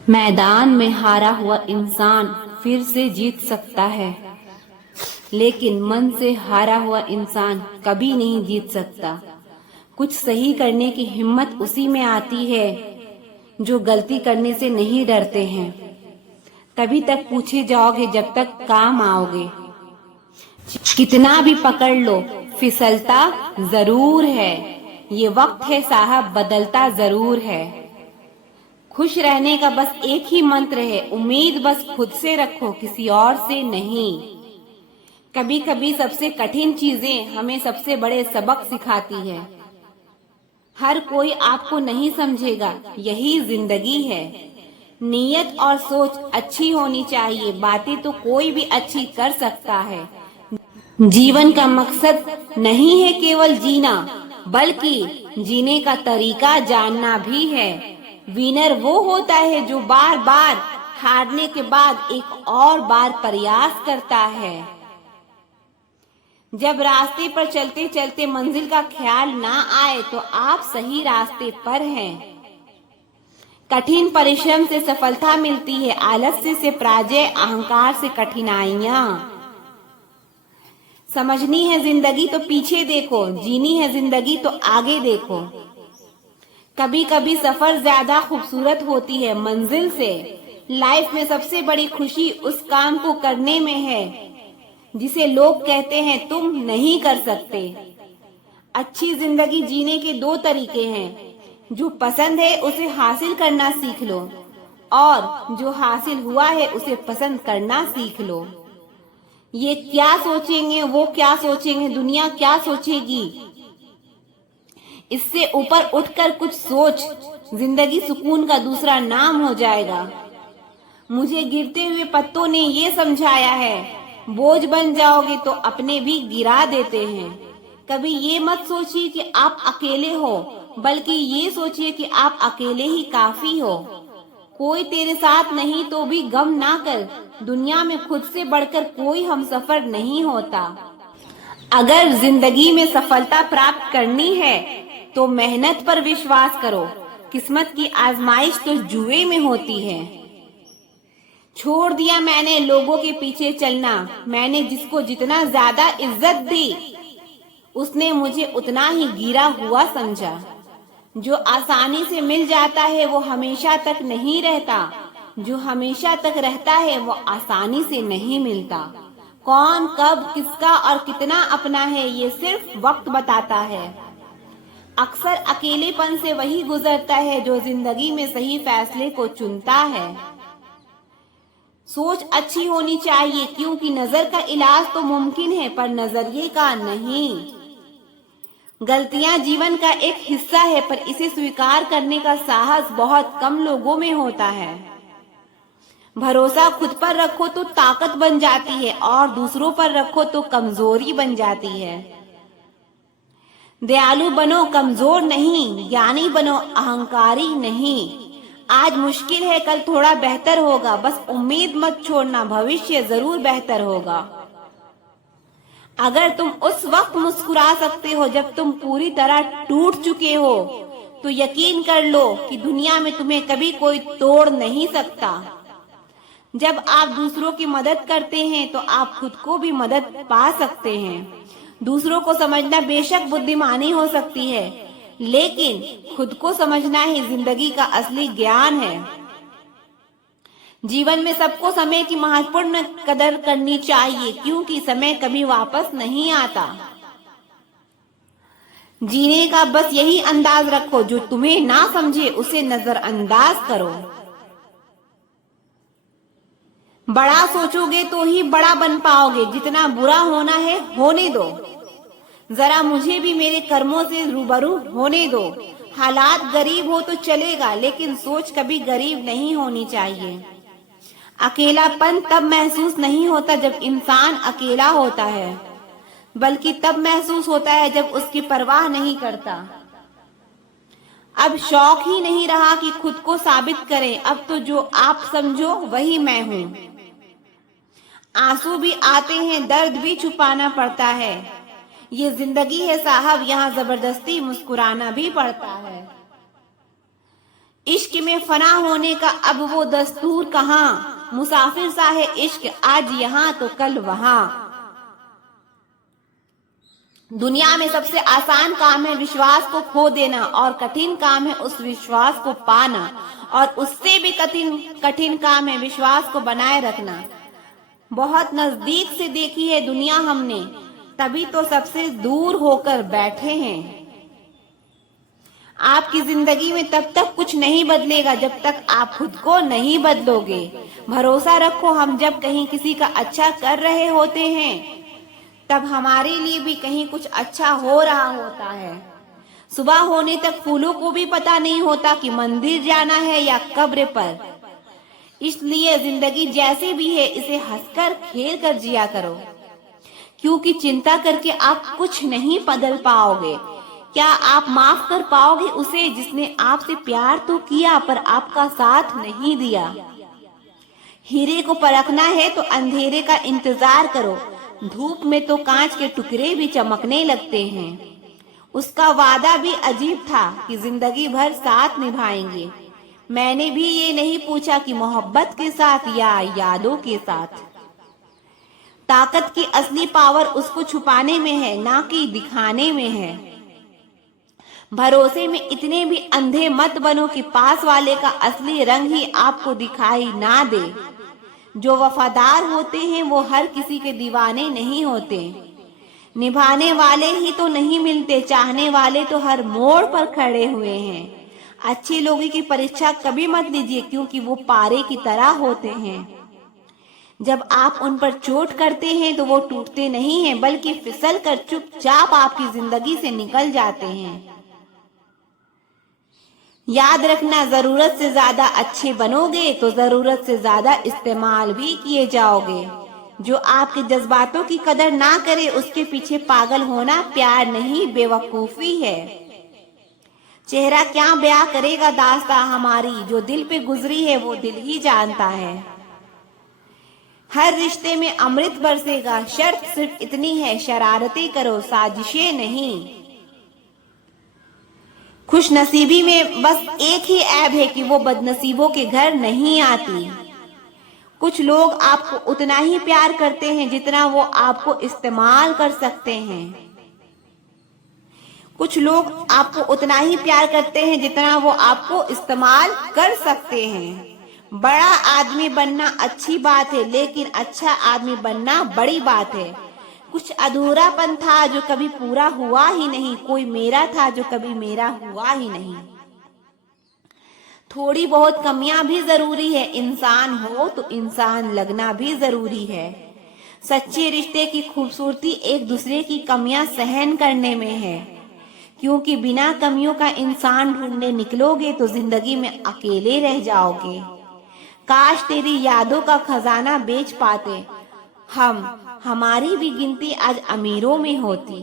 मैदान में हारा हुआ इंसान फिर से जीत सकता है, लेकिन मन से हारा हुआ इंसान कभी नहीं जीत सकता। कुछ सही करने की हिम्मत उसी में आती है जो गलती करने से नहीं डरते हैं। तभी तक पूछे जाओगे जब तक काम आओगे। कितना भी पकड़ लो, फिसलता जरूर है। ये वक्त है साहब, बदलता जरूर है। खुश रहने का बस एक ही मंत्र है, उम्मीद बस खुद से रखो, किसी और से नहीं। कभी कभी सबसे कठिन चीजें हमें सबसे बड़े सबक सिखाती है। हर कोई आपको नहीं समझेगा, यही जिंदगी है। नीयत और सोच अच्छी होनी चाहिए, बातें तो कोई भी अच्छी कर सकता है। जीवन का मकसद नहीं है केवल जीना, बल्कि जीने का तरीका जानना भी है। विनर वो होता है जो बार बार हारने के बाद एक और बार प्रयास करता है। जब रास्ते पर चलते चलते मंजिल का ख्याल ना आए तो आप सही रास्ते पर हैं। कठिन परिश्रम से सफलता मिलती है, आलस्य से पराजय, अहंकार से कठिनाइयां। समझनी है जिंदगी तो पीछे देखो, जीनी है जिंदगी तो आगे देखो। कभी कभी सफर ज्यादा खूबसूरत होती है मंजिल से। लाइफ में सबसे बड़ी खुशी उस काम को करने में है जिसे लोग कहते हैं तुम नहीं कर सकते। अच्छी जिंदगी जीने के दो तरीके हैं, जो पसंद है उसे हासिल करना सीख लो, और जो हासिल हुआ है उसे पसंद करना सीख लो। ये क्या सोचेंगे, वो क्या सोचेंगे, दुनिया क्या सोचेगी, इससे ऊपर उठकर कुछ सोच। जिंदगी सुकून का दूसरा नाम हो जाएगा। मुझे गिरते हुए पत्तों ने ये समझाया है, बोझ बन जाओगे तो अपने भी गिरा देते हैं। कभी ये मत सोचिए कि आप अकेले हो, बल्कि ये सोचिए कि आप अकेले ही काफी हो। कोई तेरे साथ नहीं तो भी गम ना कर, दुनिया में खुद से बढ़कर कोई हमसफर नहीं होता। अगर जिंदगी में सफलता प्राप्त करनी है तो मेहनत पर विश्वास करो। किस्मत की आजमाइश तो जुए में होती है। छोड़ दिया मैंने लोगों के पीछे चलना। मैंने जिसको जितना ज्यादा इज्जत दी, उसने मुझे उतना ही गिरा हुआ समझा। जो आसानी से मिल जाता है वो हमेशा तक नहीं रहता, जो हमेशा तक रहता है वो आसानी से नहीं मिलता। कौन कब किसका और कितना अपना है ये सिर्फ वक्त बताता है। अक्सर अकेलेपन से वही गुजरता है जो जिंदगी में सही फैसले को चुनता है। सोच अच्छी होनी चाहिए, क्योंकि नजर का इलाज तो मुमकिन है पर नजरिए का नहीं। गलतियां जीवन का एक हिस्सा है, पर इसे स्वीकार करने का साहस बहुत कम लोगों में होता है। भरोसा खुद पर रखो तो ताकत बन जाती है, और दूसरों पर रखो तो कमजोरी बन जाती है। दयालु बनो, कमजोर नहीं। ज्ञानी बनो, अहंकारी नहीं। आज मुश्किल है, कल थोड़ा बेहतर होगा। बस उम्मीद मत छोड़ना, भविष्य जरूर बेहतर होगा। अगर तुम उस वक्त मुस्कुरा सकते हो जब तुम पूरी तरह टूट चुके हो, तो यकीन कर लो कि दुनिया में तुम्हें कभी कोई तोड़ नहीं सकता। जब आप दूसरों की मदद करते हैं तो आप खुद को भी मदद पा सकते हैं। दूसरों को समझना बेशक बुद्धिमानी हो सकती है, लेकिन खुद को समझना ही जिंदगी का असली ज्ञान है। जीवन में सबको समय की महत्वपूर्ण कदर करनी चाहिए, क्योंकि समय कभी वापस नहीं आता। जीने का बस यही अंदाज रखो, जो तुम्हें ना समझे उसे नजरअंदाज करो। बड़ा सोचोगे तो ही बड़ा बन पाओगे। जितना बुरा होना है होने दो, जरा मुझे भी मेरे कर्मों से रूबरू होने दो। हालात गरीब हो तो चलेगा, लेकिन सोच कभी गरीब नहीं होनी चाहिए। अकेलापन तब महसूस नहीं होता जब इंसान अकेला होता है, बल्कि तब महसूस होता है जब उसकी परवाह नहीं करता। अब शौक ही नहीं रहा कि खुद को साबित करें, अब तो जो आप समझो वही मैं हूँ। आंसू भी आते हैं, दर्द भी छुपाना पड़ता है। ये जिंदगी है साहब, यहाँ जबरदस्ती मुस्कुराना भी पड़ता है। इश्क में फना होने का अब वो दस्तूर कहाँ, मुसाफिर सा है इश्क आज यहाँ तो कल वहां। दुनिया में सबसे आसान काम है विश्वास को खो देना, और कठिन काम है उस विश्वास को पाना, और उससे भी कठिन काम है विश्वास को बनाए रखना। बहुत नजदीक से देखी है दुनिया हमने, तभी तो सबसे दूर होकर बैठे हैं। आपकी जिंदगी में तब तक कुछ नहीं बदलेगा जब तक आप खुद को नहीं बदलोगे। भरोसा रखो, हम जब कहीं किसी का अच्छा कर रहे होते हैं तब हमारे लिए भी कहीं कुछ अच्छा हो रहा होता है। सुबह होने तक फूलों को भी पता नहीं होता कि मंदिर जाना है या कब्र पर। इसलिए जिंदगी जैसे भी है इसे हंसकर खेल कर जिया करो, क्योंकि चिंता करके आप कुछ नहीं बदल पाओगे। क्या आप माफ कर पाओगे उसे जिसने आपसे प्यार तो किया पर आपका साथ नहीं दिया? हीरे को परखना है तो अंधेरे का इंतजार करो, धूप में तो कांच के टुकड़े भी चमकने लगते हैं। उसका वादा भी अजीब था कि जिंदगी भर साथ निभाएंगे। मैंने भी ये नहीं पूछा कि मोहब्बत के साथ या यादों के साथ। ताकत की असली पावर उसको छुपाने में है, ना कि दिखाने में है। भरोसे में इतने भी अंधे मत बनो कि पास वाले का असली रंग ही आपको दिखाई ना दे। जो वफादार होते हैं वो हर किसी के दीवाने नहीं होते। निभाने वाले ही तो नहीं मिलते, चाहने वाले तो हर मोड़ पर खड़े हुए हैं। अच्छे लोगों की परीक्षा कभी मत लीजिए, क्योंकि वो पारे की तरह होते हैं। जब आप उन पर चोट करते हैं तो वो टूटते नहीं हैं, बल्कि फिसल कर चुपचाप आपकी जिंदगी से निकल जाते हैं। याद रखना, जरूरत से ज्यादा अच्छे बनोगे तो जरूरत से ज्यादा इस्तेमाल भी किए जाओगे। जो आपके जज्बातों की कदर ना करे उसके पीछे पागल होना प्यार नहीं, बेवकूफी है। चेहरा क्या बयां करेगा दास्तां हमारी, जो दिल पे गुजरी है वो दिल ही जानता है। हर रिश्ते में अमृत बरसेगा, शर्त सिर्फ इतनी है शरारतें करो, साजिशें नहीं। खुश नसीबी में बस एक ही ऐब है कि वो बदनसीबों के घर नहीं आती। कुछ लोग आपको उतना ही प्यार करते हैं जितना वो आपको इस्तेमाल कर सकते हैं। कुछ लोग आपको उतना ही प्यार करते हैं जितना वो आपको इस्तेमाल कर सकते हैं। बड़ा आदमी बनना अच्छी बात है, लेकिन अच्छा आदमी बनना बड़ी बात है। कुछ अधूरापन था जो कभी पूरा हुआ ही नहीं, कोई मेरा था जो कभी मेरा हुआ ही नहीं। थोड़ी बहुत कमियां भी जरूरी है, इंसान हो तो इंसान लगना भी जरूरी है। सच्चे रिश्ते की खूबसूरती एक दूसरे की कमियां सहन करने में है, क्योंकि बिना कमियों का इंसान ढूंढने निकलोगे तो जिंदगी में अकेले रह जाओगे। काश तेरी यादों का खजाना बेच पाते हम, हमारी भी गिनती आज अमीरों में होती।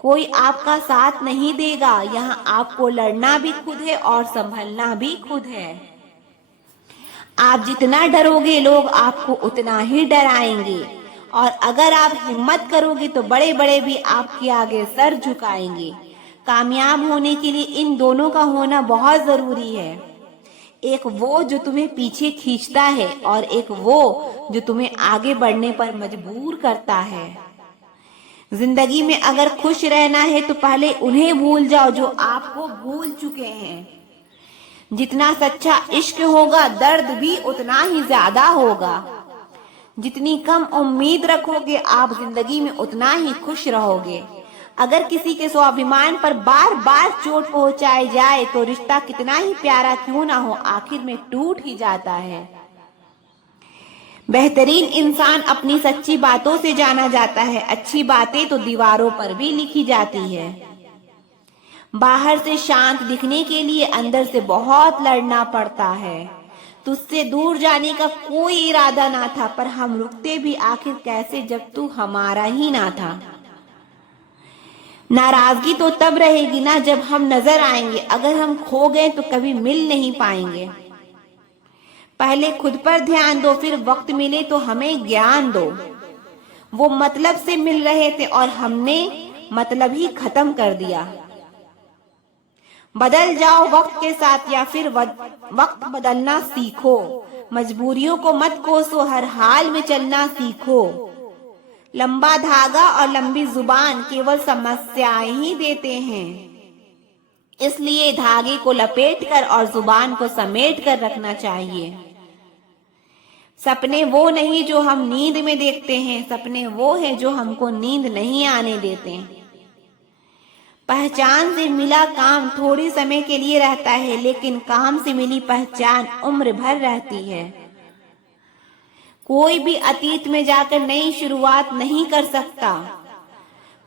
कोई आपका साथ नहीं देगा, यहाँ आपको लड़ना भी खुद है और संभलना भी खुद है। आप जितना डरोगे लोग आपको उतना ही डराएंगे, और अगर आप हिम्मत करोगे तो बड़े बड़े भी आपके आगे सर झुकाएंगे। कामयाब होने के लिए इन दोनों का होना बहुत जरूरी है। एक वो जो तुम्हें पीछे खींचता है, और एक वो जो तुम्हें आगे बढ़ने पर मजबूर करता है। जिंदगी में अगर खुश रहना है तो पहले उन्हें भूल जाओ जो आपको भूल चुके हैं। जितना सच्चा इश्क होगा दर्द भी उतना ही ज्यादा होगा। जितनी कम उम्मीद रखोगे आप जिंदगी में उतना ही खुश रहोगे। अगर किसी के स्वाभिमान पर बार बार चोट पहुंचाई जाए तो रिश्ता कितना ही प्यारा क्यों ना हो, आखिर में टूट ही जाता है। बेहतरीन इंसान अपनी सच्ची बातों से जाना जाता है। अच्छी बातें तो दीवारों पर भी लिखी जाती है। बाहर से शांत दिखने के लिए अंदर से बहुत लड़ना पड़ता है। तुझसे दूर जाने का कोई इरादा ना था, पर हम रुकते भी आखिर कैसे जब तू हमारा ही ना था। नाराजगी तो तब रहेगी ना जब हम नजर आएंगे, अगर हम खो गए तो कभी मिल नहीं पाएंगे। पहले खुद पर ध्यान दो, फिर वक्त मिले तो हमें ज्ञान दो। वो मतलब से मिल रहे थे और हमने मतलब ही खत्म कर दिया। बदल जाओ वक्त के साथ या फिर वक्त बदलना सीखो। मजबूरियों को मत कोसो, हर हाल में चलना सीखो। लंबा धागा और लंबी जुबान केवल समस्याएं ही देते हैं, इसलिए धागे को लपेटकर और जुबान को समेट कर रखना चाहिए। सपने वो नहीं जो हम नींद में देखते हैं, सपने वो हैं जो हमको नींद नहीं आने देते। पहचान से मिला काम थोड़ी समय के लिए रहता है, लेकिन काम से मिली पहचान उम्र भर रहती है। कोई भी अतीत में जाकर नई शुरुआत नहीं कर सकता,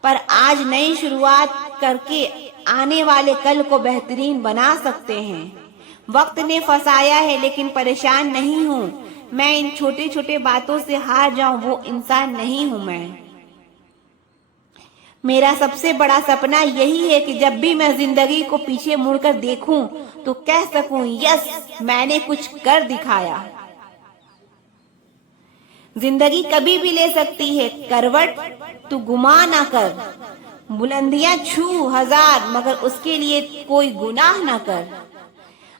पर आज नई शुरुआत करके आने वाले कल को बेहतरीन बना सकते हैं। वक्त ने फंसाया है, लेकिन परेशान नहीं हूँ मैं। इन छोटे छोटे बातों से हार जाऊं वो इंसान नहीं हूं मैं। मेरा सबसे बड़ा सपना यही है कि जब भी मैं जिंदगी को पीछे मुड़कर देखूं तो कह सकूं, यस, मैंने कुछ कर दिखाया। जिंदगी कभी भी ले सकती है करवट, तू गुमा ना कर। बुलंदियां छू हजार, मगर उसके लिए कोई गुनाह ना कर।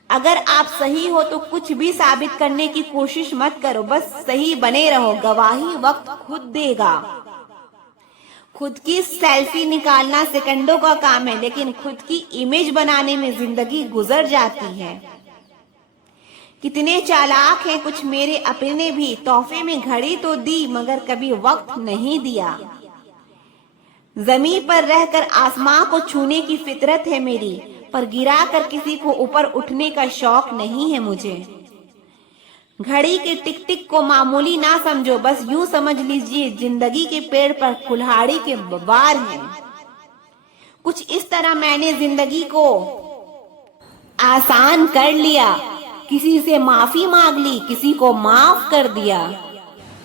अगर आप सही हो तो कुछ भी साबित करने की कोशिश मत करो, बस सही बने रहो। गवाही वक्त खुद देगा। खुद की सेल्फी निकालना सेकंडों का काम है, लेकिन खुद की इमेज बनाने में जिंदगी गुजर जाती है। कितने चालाक हैं कुछ मेरे अपने भी, तोहफे में घड़ी तो दी मगर कभी वक्त नहीं दिया। जमीन पर रहकर आसमां को छूने की फितरत है मेरी, पर गिरा कर किसी को ऊपर उठने का शौक नहीं है मुझे। घड़ी के टिक टिक को मामूली ना समझो, बस यूं समझ लीजिए जिंदगी के पेड़ पर कुल्हाड़ी के बार हैं। कुछ इस तरह मैंने जिंदगी को आसान कर लिया, किसी से माफी मांग ली, किसी को माफ कर दिया।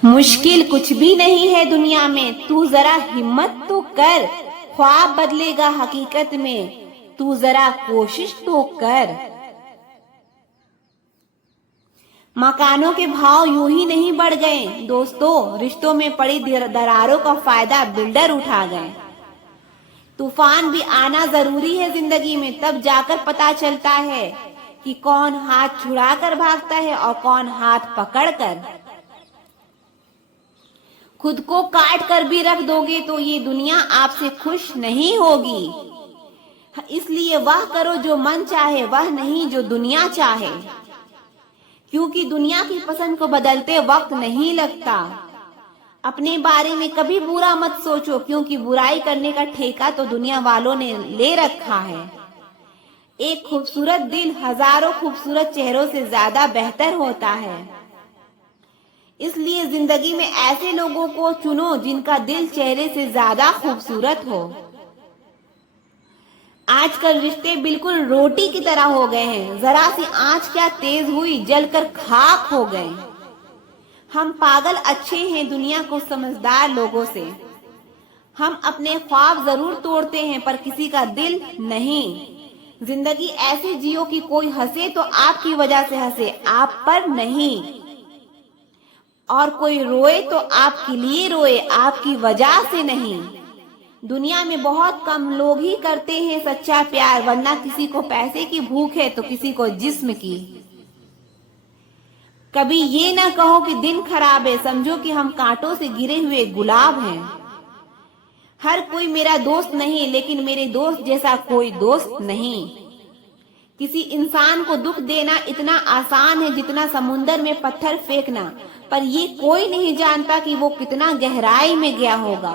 मुश्किल कुछ भी नहीं है दुनिया में, तू जरा हिम्मत तो कर। ख्वाब बदलेगा हकीकत में, तू जरा कोशिश तो कर। मकानों के भाव यूं ही नहीं बढ़ गए दोस्तों, रिश्तों में पड़ी दरारों का फायदा बिल्डर उठा गए। तूफान भी आना जरूरी है जिंदगी में, तब जाकर पता चलता है कि कौन हाथ छुड़ा कर भागता है और कौन हाथ पकड़ कर। खुद को काट कर भी रख दोगे तो ये दुनिया आपसे खुश नहीं होगी। इसलिए वह करो जो मन चाहे, वह नहीं जो दुनिया चाहे, क्योंकि दुनिया की पसंद को बदलते वक्त नहीं लगता। अपने बारे में कभी बुरा मत सोचो, क्योंकि बुराई करने का ठेका तो दुनिया वालों ने ले रखा है। एक खूबसूरत दिल हजारों खूबसूरत चेहरों से ज्यादा बेहतर होता है। इसलिए जिंदगी में ऐसे लोगों को चुनो जिनका दिल चेहरे से ज्यादा खूबसूरत हो। आजकल रिश्ते बिल्कुल रोटी की तरह हो गए हैं, जरा सी आंच क्या तेज हुई जलकर खाक हो गए। हम पागल अच्छे हैं दुनिया को समझदार लोगों से। हम अपने ख्वाब जरूर तोड़ते हैं पर किसी का दिल नहीं। जिंदगी ऐसे जियो कि कोई हंसे तो आपकी वजह से हंसे, आप पर नहीं, और कोई रोए तो आपके लिए रोए, आपकी वजह से नहीं। दुनिया में बहुत कम लोग ही करते हैं सच्चा प्यार, वरना किसी को पैसे की भूख है तो किसी को जिस्म की। कभी ये ना कहो कि दिन खराब है, समझो कि हम कांटों से गिरे हुए गुलाब हैं। हर कोई मेरा दोस्त नहीं, लेकिन मेरे दोस्त जैसा कोई दोस्त नहीं। किसी इंसान को दुख देना इतना आसान है जितना समुंदर में पत्थर फेंकना, पर ये कोई नहीं जानता कि वो कितना गहराई में गया होगा।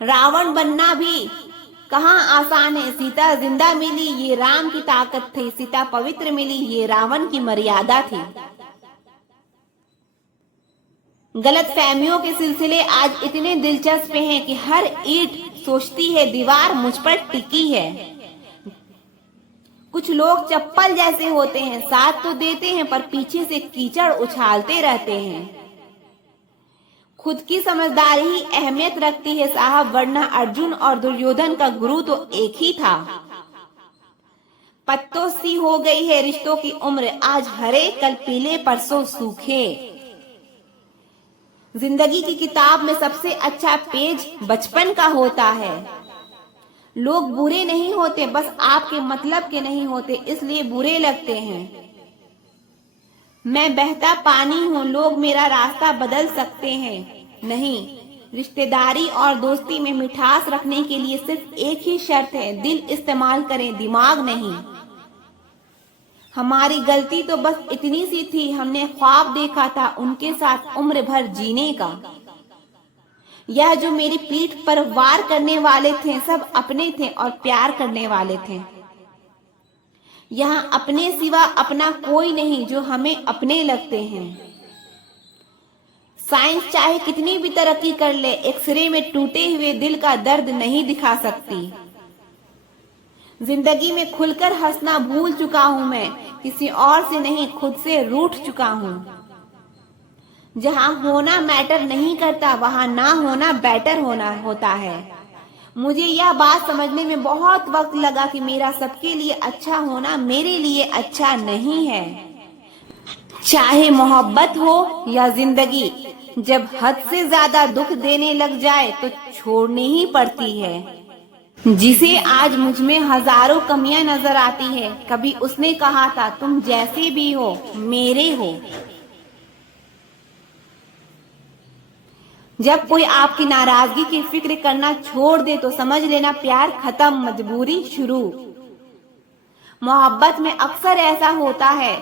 रावण बनना भी कहाँ आसान है, सीता जिंदा मिली ये राम की ताकत थी, सीता पवित्र मिली ये रावण की मर्यादा थी। गलत फहमियों के सिलसिले आज इतने दिलचस्प हैं कि हर ईंट सोचती है दीवार मुझ पर टिकी है। कुछ लोग चप्पल जैसे होते हैं, साथ तो देते हैं पर पीछे से कीचड़ उछालते रहते हैं। खुद की समझदारी ही अहमियत रखती है साहब, वरना अर्जुन और दुर्योधन का गुरु तो एक ही था। पत्तों सी हो गई है रिश्तों की उम्र, आज हरे कल पीले परसों सूखे। जिंदगी की किताब में सबसे अच्छा पेज बचपन का होता है। लोग बुरे नहीं होते, बस आपके मतलब के नहीं होते, इसलिए बुरे लगते हैं। मैं बहता पानी हूँ, लोग मेरा रास्ता बदल सकते हैं। नहीं, रिश्तेदारी और दोस्ती में मिठास रखने के लिए सिर्फ एक ही शर्त है, दिल इस्तेमाल करें, दिमाग नहीं। हमारी गलती तो बस इतनी सी थी, हमने ख्वाब देखा था उनके साथ उम्र भर जीने का। यह जो मेरी पीठ पर वार करने वाले थे, सब अपने थे और प्यार करने वाले थे। यहाँ अपने सिवा अपना कोई नहीं जो हमें अपने लगते हैं। साइंस चाहे कितनी भी तरक्की कर ले, एक्सरे में टूटे हुए दिल का दर्द नहीं दिखा सकती। जिंदगी में खुलकर हंसना भूल चुका हूँ मैं, किसी और से नहीं खुद से रूठ चुका हूँ। जहाँ होना मैटर नहीं करता, वहाँ ना होना बेटर होता है। मुझे यह बात समझने में बहुत वक्त लगा कि मेरा सबके लिए अच्छा होना मेरे लिए अच्छा नहीं है। चाहे मोहब्बत हो या जिंदगी, जब हद से ज्यादा दुख देने लग जाए तो छोड़नी ही पड़ती है। जिसे आज मुझ में हजारों कमियां नजर आती है, कभी उसने कहा था तुम जैसे भी हो मेरे हो। जब कोई आपकी नाराजगी की फिक्र करना छोड़ दे तो समझ लेना प्यार खत्म, मजबूरी शुरू। मोहब्बत में अक्सर ऐसा होता है,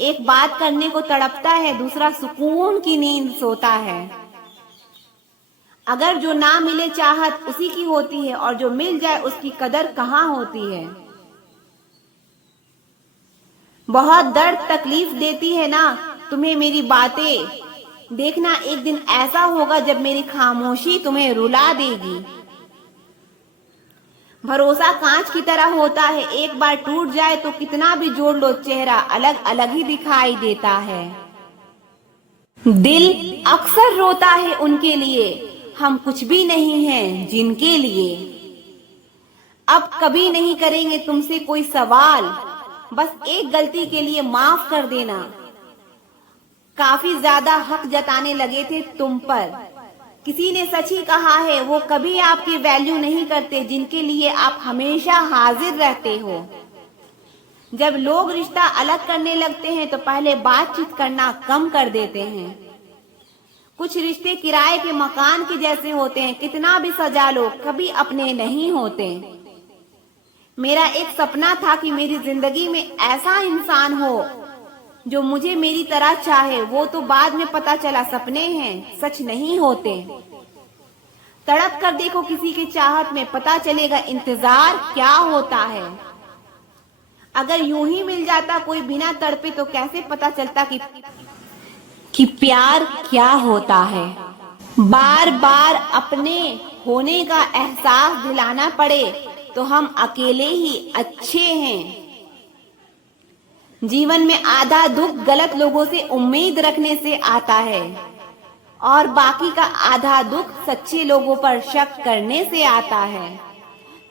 एक बात करने को तड़पता है, दूसरा सुकून की नींद सोता है। अगर जो ना मिले चाहत उसी की होती है, और जो मिल जाए उसकी कदर कहाँ होती है। बहुत दर्द तकलीफ देती है ना तुम्हें मेरी बातें, देखना एक दिन ऐसा होगा जब मेरी खामोशी तुम्हें रुला देगी। भरोसा कांच की तरह होता है, एक बार टूट जाए तो कितना भी जोड़ लो चेहरा अलग अलग ही दिखाई देता है। दिल अक्सर रोता है उनके लिए, हम कुछ भी नहीं हैं जिनके लिए। अब कभी नहीं करेंगे तुमसे कोई सवाल, बस एक गलती के लिए माफ कर देना। काफी ज्यादा हक जताने लगे थे तुम पर, किसी ने सच ही कहा है, वो कभी आपकी वैल्यू नहीं करते जिनके लिए आप हमेशा हाजिर रहते हो। जब लोग रिश्ता अलग करने लगते हैं तो पहले बातचीत करना कम कर देते हैं। कुछ रिश्ते किराए के मकान के जैसे होते हैं, कितना भी सजा लो कभी अपने नहीं होते। मेरा एक सपना था कि मेरी जिंदगी में ऐसा इंसान हो जो मुझे मेरी तरह चाहे, वो तो बाद में पता चला सपने हैं, सच नहीं होते। तड़प कर देखो किसी के चाहत में, पता चलेगा इंतजार क्या होता है। अगर यूं ही मिल जाता कोई बिना तड़पे तो कैसे पता चलता कि प्यार क्या होता है। बार बार अपने होने का एहसास दिलाना पड़े तो हम अकेले ही अच्छे हैं। जीवन में आधा दुख गलत लोगों से उम्मीद रखने से आता है, और बाकी का आधा दुख सच्चे लोगों पर शक करने से आता है।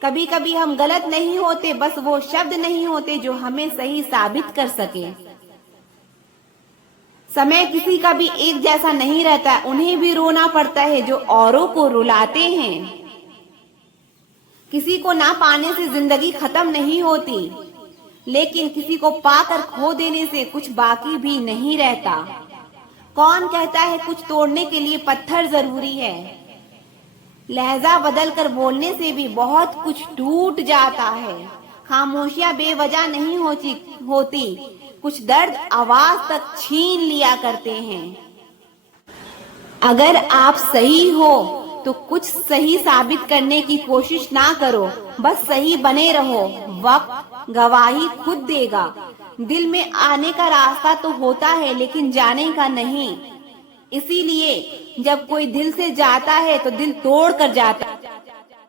कभी कभी हम गलत नहीं होते, बस वो शब्द नहीं होते जो हमें सही साबित कर सके। समय किसी का भी एक जैसा नहीं रहता, उन्हें भी रोना पड़ता है जो औरों को रुलाते हैं। किसी को ना पाने से जिंदगी खत्म नहीं होती, लेकिन किसी को पाकर खो देने से कुछ बाकी भी नहीं रहता। कौन कहता है कुछ तोड़ने के लिए पत्थर जरूरी है। लहजा बदल कर बोलने से भी बहुत कुछ टूट जाता है। खामोशियां बेवजह नहीं होती, कुछ दर्द आवाज तक छीन लिया करते हैं। अगर आप सही हो तो कुछ सही साबित करने की कोशिश ना करो, बस सही बने रहो। वक्त गवाही खुद देगा। दिल में आने का रास्ता तो होता है लेकिन जाने का नहीं। इसीलिए जब कोई दिल से जाता है तो दिल तोड़ कर जाता है।